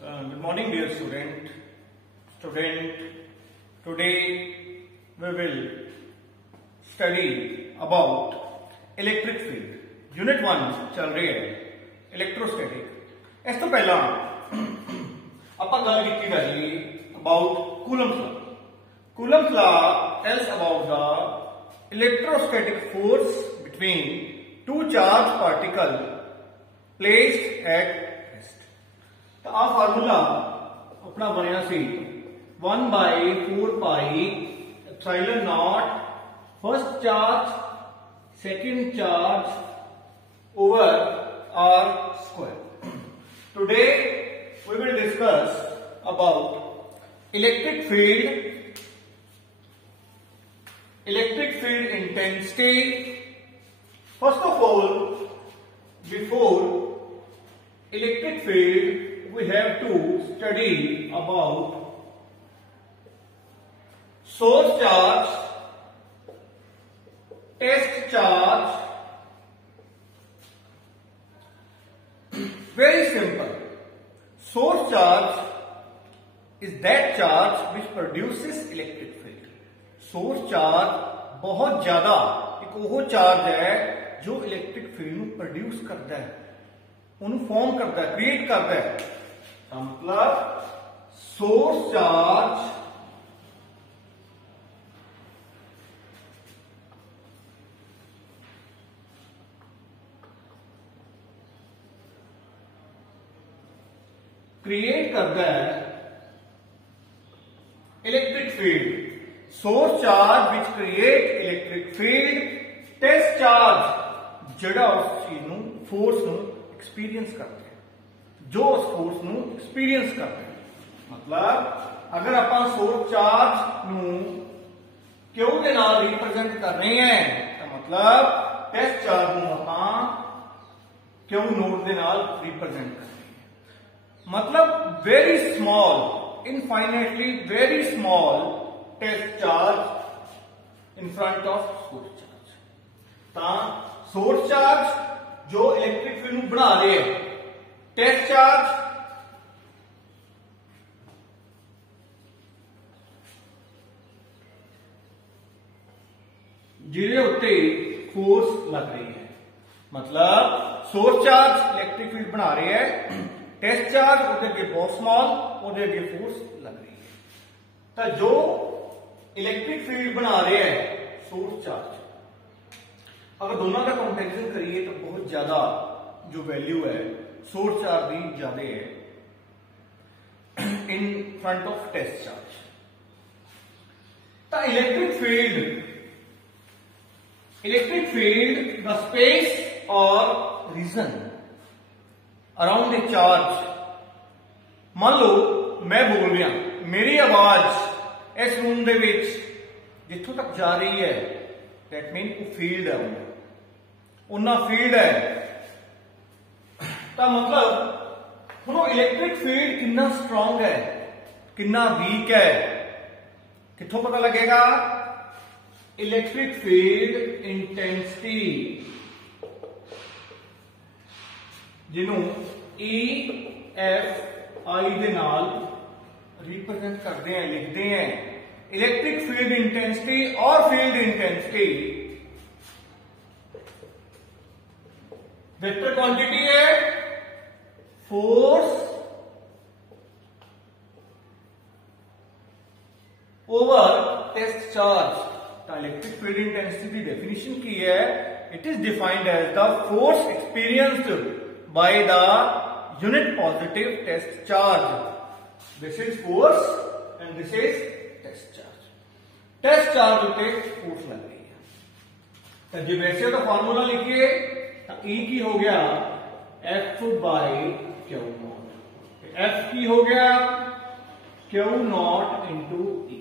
Good morning, dear student. Today we will study about electric field. Unit 1 चल रही है electrostatic. इस तो पहला ਆਪਾਂ ਗੱਲ ਕੀਤੀ ਰਹੀ about Coulomb's law. Coulomb's law tells about the electrostatic force between two charged particles placed at rest. तो आ फार्मूला अपना बनया सी 1/4 pi epsilon not first charge second charge over r square. Today we will discuss about electric field intensity. First of all, before electric field we have to study about source charge, test charge. Very simple. Source charge is that charge which produces electric field. Source charge बहुत ज्यादा एक वो charge है जो electric field ਨੂੰ produce करता है, ਉਹਨੂੰ फॉर्म करता है, क्रिएट करता है. मतलब सोर्स चार्ज क्रिएट करता है electric field. Source charge which create electric field. Test charge जड़ा उस चीज ਨੂੰ फोर्स ਨੂੰ एक्सपीरियंस करते हैं, जो उस फोर्स ਨੂੰ एक्सपीरियंस करते हैं. मतलब अगर ਆਪਾਂ सोर्स चार्ज ਨੂੰ क्यू ਦੇ ਨਾਲ रिप्रेजेंट करने हैं तो मतलब टेस्ट चार्ज ਨੂੰ ਆਪਾਂ क्यू नोट ਦੇ ਨਾਲ रिप्रेजेंट करते हैं. मतलब very small, infinitely very small test charge in front of source charge. ਤਾਂ सोर्स चार्ज जो इलेक्ट्रिक फील्ड ਨੂੰ बना रहे हैं, टेस्ट चार्ज जिहदे उत्ते फोर्स लग रही है. मतलब सोर्स चार्ज इलेक्ट्रिक फील्ड बना रहे हैं, टेस्ट चार्ज उसके अगे बहुत स्मॉल, उसके अगे फोर्स लग रही है. तो जो इलेक्ट्रिक फील्ड बना रहे हैं सोर्स चार्ज, अगर दोनों का कंपैरिजन करिए तो बहुत ज्यादा जो वैल्यू है सोर्स चार्ज की ज्यादा है in front of test charge. तो इलेक्ट्रिक फील्ड द स्पेस और रीजन अराउंड द चार्ज. मान लो मैं बोल रहा, मेरी आवाज इस रूम दे विच जिथों तक जा रही है, दैट मीन वो फील्ड है, उन्ना फील्ड है. तो मतलब हम इलेक्ट्रिक फील्ड कितना स्ट्रांग है कितना वीक है किथों पता लगेगा. इलेक्ट्रिक फील्ड इंटेंसिटी जिन्हों EFI दे नाल रिप्रेजेंट करते हैं, लिखते हैं. इलेक्ट्रिक फील्ड इंटेंसिटी और फील्ड इंटेंसिटी वेक्टर क्वांटिटी है. Force over test charge. तो इलेक्ट्रिक फील्ड इंटेंसिटी की डेफिनेशन की है, it is defined as the force experienced by the unit positive test charge. This is force and this is test charge. Test charge उते force लग रही है. तो जो वैसे तो फॉर्मूला लिखिए तो E की हो गया F/Q नॉट. F की हो गया Q नॉट इंटू E.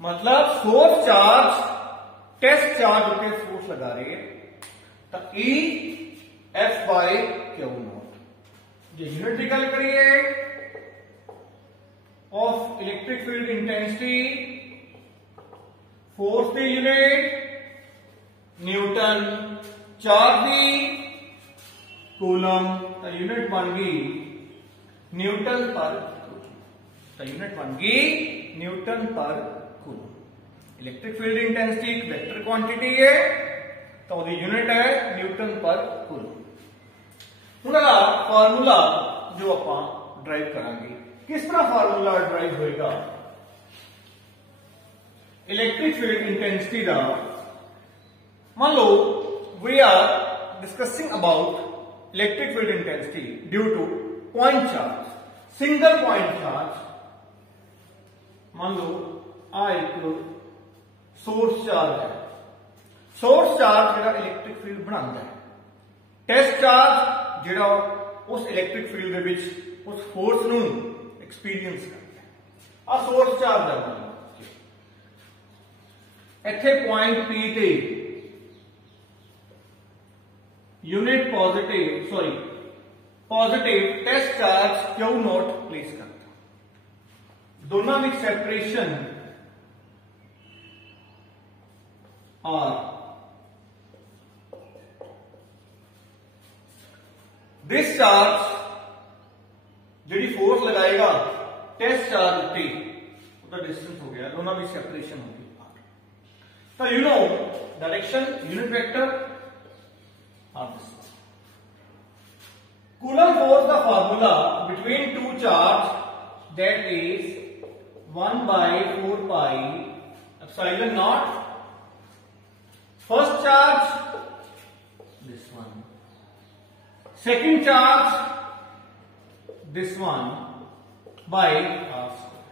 मतलब सोर्स चार्ज टेस्ट चार्ज उते फोर्स लगा रहे हैं तो E F/Q नॉट. जो यूनिट की गल करिए of electric field intensity, force की यूनिट न्यूटन, चार्ज की कूलम, यूनिट बन गई न्यूटन पर कूलम। तो यूनिट बन गई न्यूटन पर कूलम। इलेक्ट्रिक फील्ड इंटेंसिटी एक वेक्टर क्वांटिटी है तो ਉਹਦੀ यूनिट है न्यूटन पर कूलम। ਹੁਣ ਦਾ ਫਾਰਮੂਲਾ जो ਆਪਾਂ ਡਰਾਈਵ ਕਰਾਂਗੇ किस तरह फार्मूला ड्राइव होएगा इलेक्ट्रिक फील्ड इंटेंसिटी का। मान लो we are discussing about electric field intensity due to point charge, single point charge. मान लो आ एक सोर्स चार्ज है, सोर्स चार्ज जो इलेक्ट्रिक फील्ड बनाता है, टेस्ट चार्ज जो उस इलेक्ट्रिक फील्ड के विच उस फोर्स नू एक्सपीरियंस करता है। आ सोर्स चार्ज है इत्थे पॉइंट पी ते unit positive test charge Q naught place करता। दोनों में सेपरेशन आर। दिस चार्ज जी फोर्स लगाएगा टेस्ट चार्ज पे उसका डिस्टेंस हो गया, दोनों में सेपरेशन हो गई। तो you know direction unit vector of this coulomb force the formula between two charge that is 1/4 pi epsilon not. First charge this one, second charge this one by r square.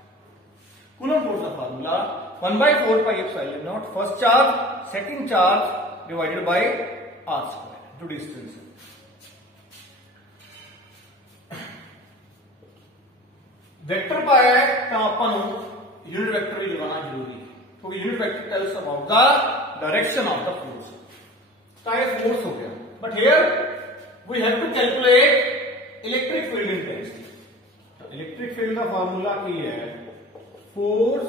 Coulomb force the formula 1/4 pi epsilon naught, first charge, second charge divided by r square to distance. Vector पाया है तो अपन unit vector भी लगाना जरूरी है क्योंकि unit vector tells about the direction of the force. तो ये फोर्स हो गया, but here we have to calculate electric field intensity. Electric field का फार्मूला की है force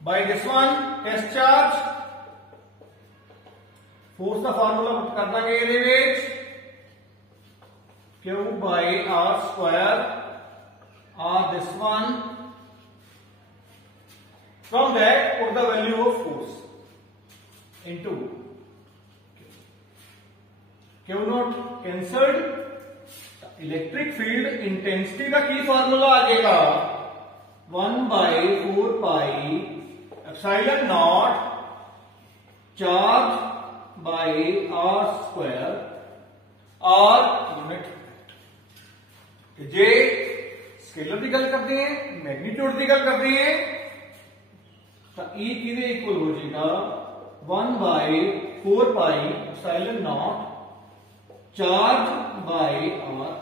by this one test charge. Force का फार्मूला कर देंगे ये which q by are square, r this one, from that put the value of force into q naught cancelled. Electric field intensity का की formula आ जाएगा 1/4 pi epsilon naught charge by are square R unit. जे scalar की गल करते हैं, magnitude की गल करते हैं तो ई किदे इक्वल हो जाएगा 1/4 pi epsilon naught charge by R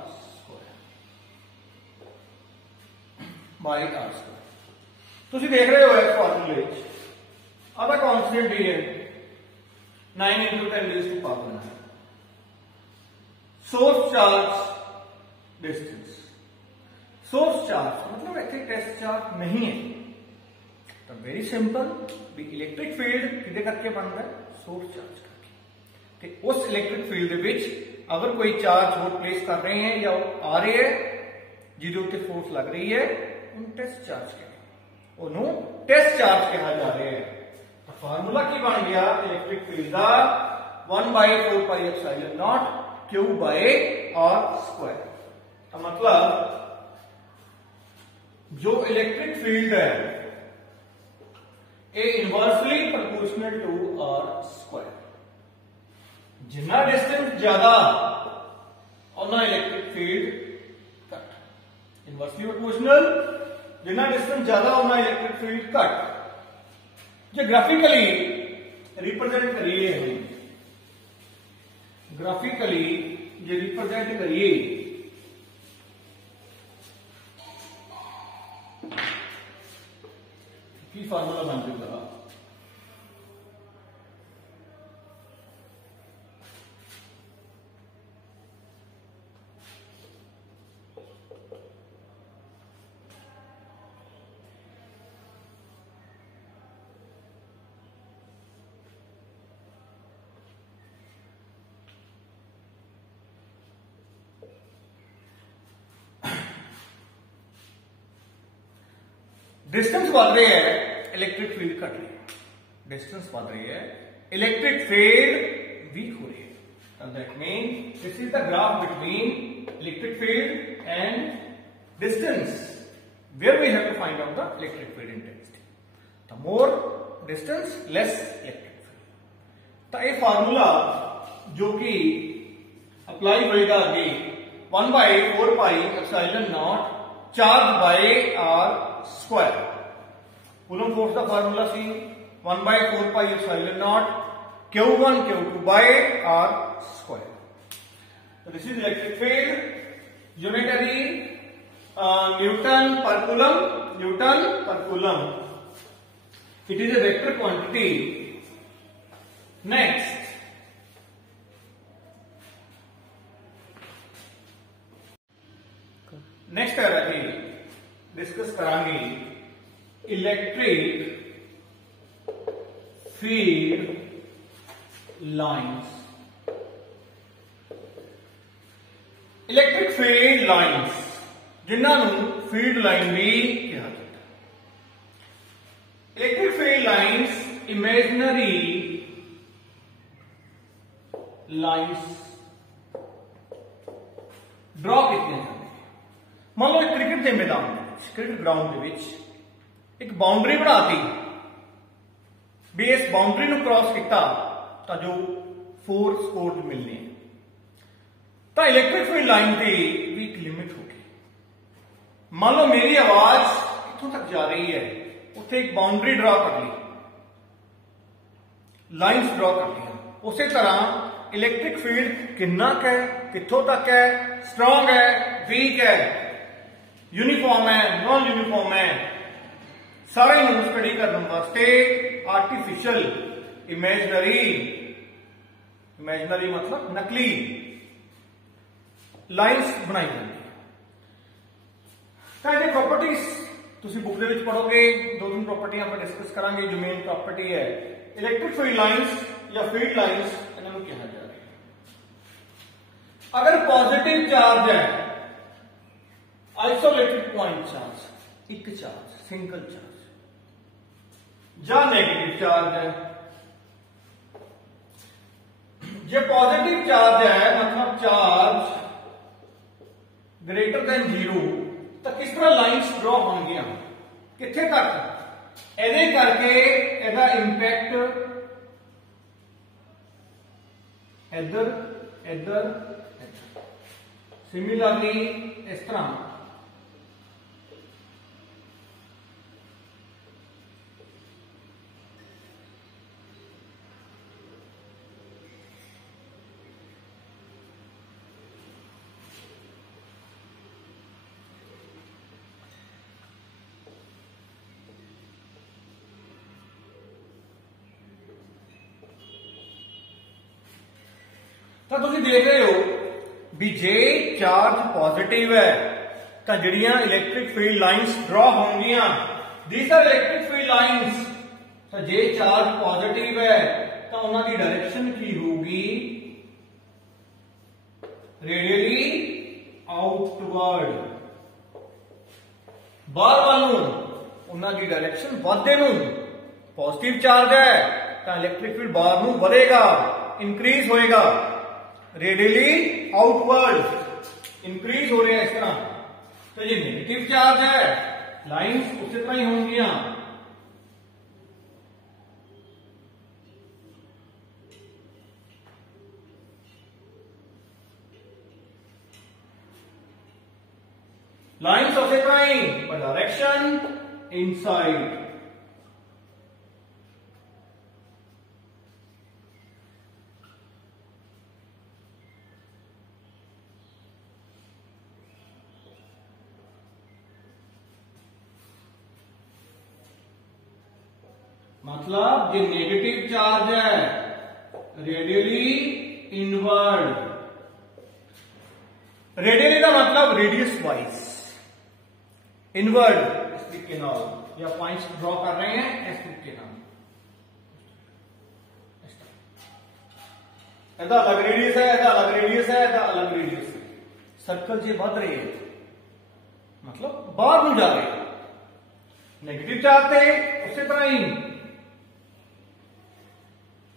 by R square. तुम देख रहे हो इस फॉर्मूले आधा कॉन्स्टेंट भी है 9 × 10⁻⁹। Source charge distance, source charge मतलब इतने टेस्ट चार्ज नहीं है तो वेरी सिंपल भी इलेक्ट्रिक फील्ड किदे करके बनता है सोर्स चार्ज करके। तो उस इलेक्ट्रिक फील्ड विच अगर कोई चार्ज होर प्लेस कर रहे हैं या आ रहे हैं जिहदे उत्ते फोर्स लग रही है टेस्ट चार्ज कहते, टेस्ट चार्ज कहा जा रहा है। तो फार्मूला की बन गया इलेक्ट्रिक फील्ड का 1/4 pi epsilon naught Q by are square. का मतलब जो इलेक्ट्रिक फील्ड है ये inversely proportional to R square. जितना डिस्टेंस ज्यादा उतना इलेक्ट्रिक फील्ड कट, इनवर्सली प्रोपोर्शनल जितना डिस्टेंस ज्यादा होना इलेक्ट्रिक फील्ड कट। जो ग्राफिकली रिप्रेजेंट करिए ग्राफिकली जो रिप्रेजेंट करिए की फार्मूला बन जाएगा डिस्टेंस बढ़ रही है, इलेक्ट्रिक फील्ड घट रही है। डिस्टेंस बढ़ रही है, इलेक्ट्रिक फील्ड वीक हो रही है। That mean this is the graph between electric field and distance, where we have to find out the electric field intensity. The more distance, less electric field. तो ये formula जो कि apply होएगा आगे 1/4 pi epsilon naught charge by are square. Coulomb force का formula सी 1/4 pi epsilon naught Q1 Q2 by are square. तो this is electric field, unitary newton per coulomb. It is a vector quantity. Next, अभी discuss करांगे electric field lines. Electric field lines जिन्होंने field line भी कहा जाता है। Electric field lines imaginary lines draw कितने जाते हैं। मान लो एक क्रिकेट के मैदान क्रिकेट ग्राउंड के एक बाउंड्री बनाती भी, इस बाउंड्री को क्रॉस किया तो जो 4 स्कोर मिलने, तो इलेक्ट्रिक फील्ड लाइन की भी एक लिमिट होगी। मान लो मेरी आवाज इतों तक जा रही है, उत्थे एक बाउंड्री ड्रॉ कर ली, लाइन्स ड्रॉ कर लिया। उसी तरह इलेक्ट्रिक फील्ड कितना है, कितों तक है, स्ट्रॉन्ग है, वीक है, यूनिफॉर्म है, नॉन यूनिफॉर्म है, सारे स्टडी करने वास्ते आर्टिफिशियल इमेजिनरी मतलब नकली लाइन्स बनाई जाती है। प्रॉपर्टीज तुम बुक के पढ़ोगे, 2-3 प्रॉपर्टियां आप डिस्कस करांगे। जो मेन प्रॉपर्टी है इलेक्ट्रिक फील्ड लाइन्स या फील्ड लाइन्स, इन्होंने कहा जा रहा है अगर पॉजिटिव चार्ज है, आइसोलेटेड पॉइंट चार्ज, एक चार्ज, सिंगल चार्ज, या नेगेटिव चार्ज है। जो पॉजिटिव चार्ज है मतलब चार्ज ग्रेटर देन 0, तो किस तरह लाइन्स ड्रॉ होंगे, कितने तक, एदे करके एदा इंपैक्ट इधर इधर, सिमिलरली इस तरह तो तुम देख रहे हो भी जे चार्ज पॉजिटिव है तो जड़ियां इलेक्ट्रिक फील्ड लाइन्स ड्रॉ होंगियां, these are electric field lines. तो जे चार्ज पॉजिटिव है तो उन्होंने डायरेक्शन की होगी रेडियली आउटवर्ड, बाहर वालों उन्होंने डायरेक्शन वाधे नूं। पॉजिटिव चार्ज है तो इलेक्ट्रिक फील्ड बाहर नूं बढ़ेगा, इंक्रीज होएगा, रेडियली आउटवर्ड इंक्रीज हो रहे हैं इस तरह। तो ये नेगेटिव चार्ज है, लाइन्स उसी तरह ही होंगियां। लाइन्स उसी तरह ही, पर डायरेक्शन इनसाइड। मतलब जो नेगेटिव चार्ज है रेडियली इनवर्ड, रेडियली का मतलब रेडियस वाइज, इनवर्ड इस तरीके नाम, या पॉइंट्स ड्रॉ कर रहे हैं इस तरीके नाम, ऐसा अलग रेडियस है, ऐसा अलग रेडियस है, ऐसा अलग रेडियस है। सर्कल जो बढ़ रहे हैं मतलब बाहर में जा रहे हैं, नेगेटिव चार्ज थे उसी तरह ही,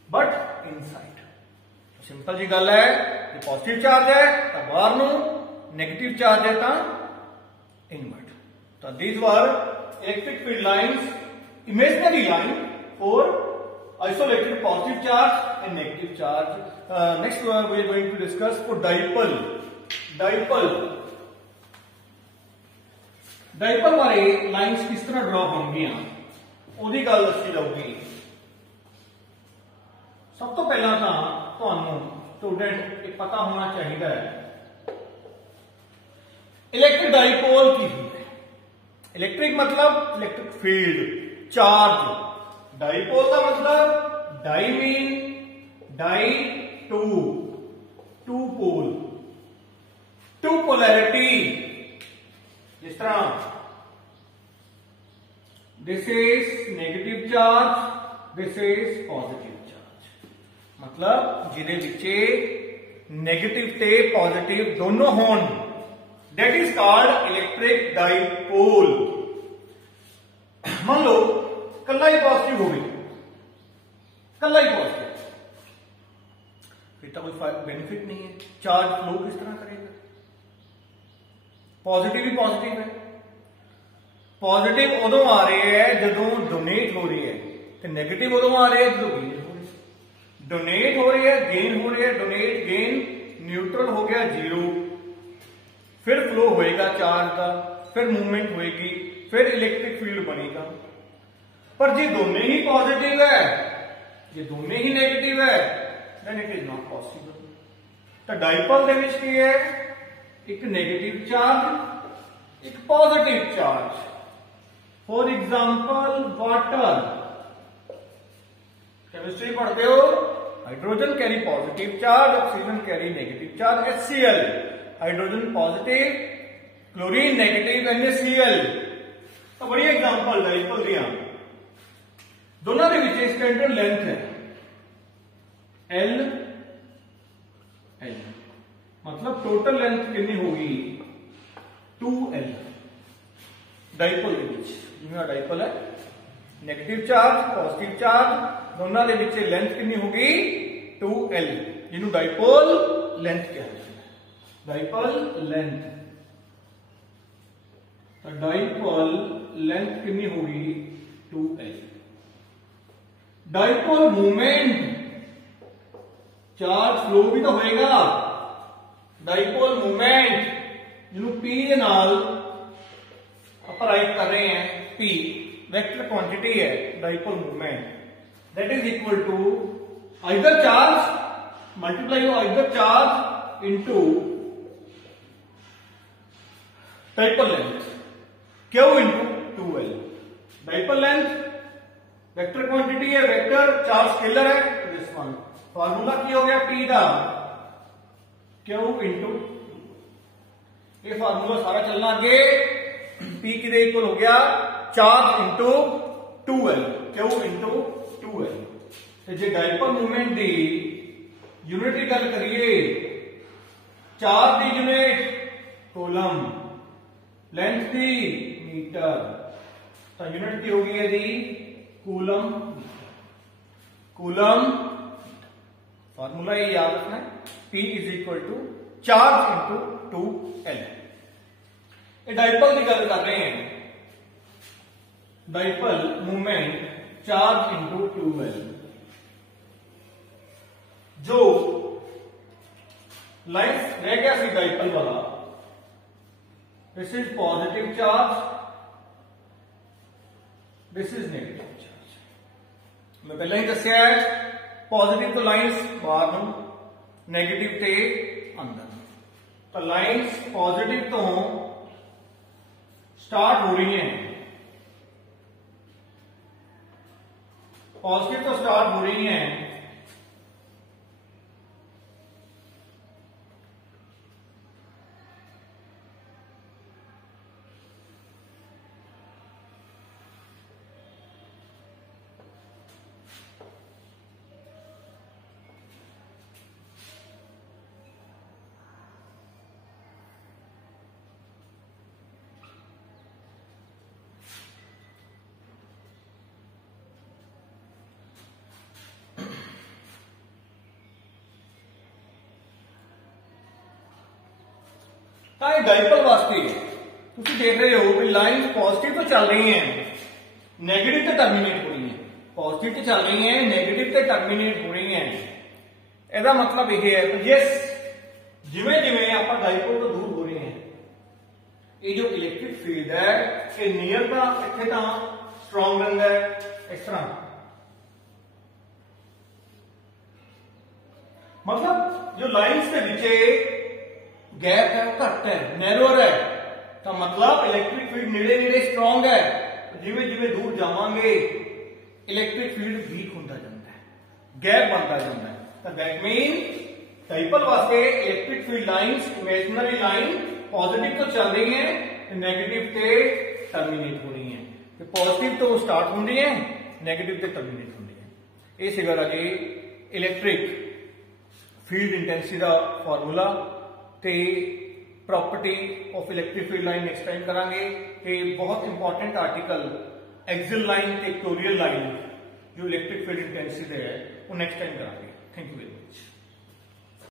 बट इनसाइड। सिंपल जी गल है, ये पॉजिटिव चार्ज है तो बाहर नु, नेगेटिव चार्ज है तो इनवर्ट। तो these were electric field lines, imaginary line for isolated positive charge and negative charge. Next we are going to discuss for dipole. Dipole बारे लाइन्स किस तरह ड्रॉ होंगियां ओदी गल दसी जाऊगी। सब तो पहला तो तुहानू स्टूडेंट एक पता होना चाहिए इलेक्ट्रिक डाइपोल की है। इलेक्ट्रिक मतलब इलेक्ट्रिक फील्ड, चार्ज। डाइपोल का मतलब di mean di two, two pole, two polarity. जिस तरह this is negative charge, this is positive charge, मतलब जिदे विचे नेगेटिव ते पॉजिटिव दोनों होन, that is called electric dipole. मान लो कल्ला ही पॉजिटिव हो गई, कल्ला ही पॉजिटिव, फिर तो कोई बेनिफिट नहीं है। चार्ज फ्लो किस तरह करेगा? पॉजिटिव ही पॉजिटिव है। पॉजिटिव उदों आ रहे हैं जो डोनेट हो रही है, तो नेगेटिव उदों आ रहे हैं जो गेन हो रही है। डोनेट हो रही है, गेन हो रही है, डोनेट गेन न्यूट्रल हो गया जीरो, फिर फ्लो होएगा चार्ज का, फिर मूवमेंट होएगी, फिर इलेक्ट्रिक फील्ड बनेगा। पर जे दोनों ही पॉजिटिव है, जे दोनों ही नेगेटिव है, then it is not possible. तो डाइपोल दे विच की है, एक नेगेटिव चार्ज, एक positive charge. For example water, chemistry पढ़ते हो, hydrogen carry positive charge, oxygen carry negative charge, HCl, hydrogen positive, chlorine negative, NaCl। तो बड़ी एग्जांपल डाइपोल दिया। दोनों के विच स्टैंडर्ड लेंथ है L, मतलब टोटल लेंथ कितनी होगी 2L। डाइपोल के बीच जिन्हें डाइपोल है, नेगेटिव चार्ज पॉजिटिव चार्ज, दोनों के बीच लेंथ कितनी होगी 2L, जिन्होंने डाइपोल लेंथ कहते हैं। डाइपोल लेंथ, तो डाइपोल लेंथ कितनी होगी 2L। Dipole movement, charge flow भी तो होएगा। डाइपोल मूवमेंट जिन्होंने P के नाल अपन राइट कर रहे हैं, P वेक्टर क्वांटिटी है dipole movement, that is equal to either charge multiply either charge into dipole length, Q into 2L। Dipole length vector quantity है, वेक्टर चार्ज स्केलर है, this one formula की हो गया P का Q into, ये formula सारा चलना आगे, P के इक्वल हो गया charge into 2L, Q into 2L। तो जे डाइपोल मूवमेंट दी यूनिट की गल करिए, चार्ज दी यूनिट कूलम, लेंथ दी मीटर, तो यूनिट की होगी यदि कूलम, कूलम। फॉर्मूला ये याद रखना है, P is equal to charge into 2L। ये डाइपोल की गल कर रहे हैं, dipole movement charge into 2L। जो लाइन रह गया सी डाइपोल वाला, this is positive charge, this is negative charge. मैं पहले ही दसिया है, पॉजिटिव तो लाइन्स बाहर, नेगेटिव ते अंदर। तो लाइन्स पॉजिटिव तो स्टार्ट हो रही हैं, पॉजिटिव तो स्टार्ट हो रही हैं, ਤਾਂ ਇਹ ਡਾਈਪੋਲ ਵਾਸਤੇ ਤੁਸੀਂ ਦੇਖ ਰਹੇ ਹੋ ਵੀ ਲਾਈਨਸ ਪॉजिटिव तो चल रही हैं, नेगेटिव ਤੇ टर्मिनेट हो रही हैं, पॉजिटिव ਤੇ ਚੱਲ ਰਹੀ हैं, नेगेटिव ਤੇ टर्मिनेट हो रही हैं। ਇਹਦਾ ਮਤਲਬ ਇਹ ਹੈ ਕਿ ਜਿਵੇਂ ਜਿਵੇਂ ਆਪਾਂ ਡਾਈਪੋਲ ਤੋਂ ਦੂਰ ਹੋ ਰਹੇ ਹਾਂ, ਇਹ ਜੋ ਇਲੈਕਟ੍ਰਿਕ ਫੀਲਡ ਹੈ ਇਹ ਨੀਅਰ ਦਾ ਇੱਥੇ ਤਾਂ ਸਟਰੋਂਗ ਰਹਿੰਦਾ ਹੈ, ਇਸ ਤਰ੍ਹਾਂ मतलब जो लाइन्स के विच गैप है घट है, नैरोअर है, तो मतलब इलैक्ट्रिक फील्ड नेड़े नेड़े स्ट्रॉन्ग है, जिवें जिवें दूर जावांगे इलैक्ट्रिक फील्ड वीक होता जाता है, गैप बनता जाता है। तो दैट मीन डाइपोल वास्ते electric field lines imaginary line positive तो चल रही है, नेगेटिव ते टर्मिनेट हो रही है, पॉजिटिव तो स्टार्ट होंदी है, नेगेटिव ते टर्मिनेट होंदी है। ये सीगा जी इलैक्ट्रिक फील्ड इंटेंसिटी का फॉर्मूला ते property of electric field line next time करांगे। ते बहुत इंपॉर्टेंट आर्टिकल एक्सियल लाइन ते टोरियल लाइन जो इलैक्ट्रिक फील्ड इंटेंसिटी है वो नेक्स्ट टाइम करांगे। Thank you very much.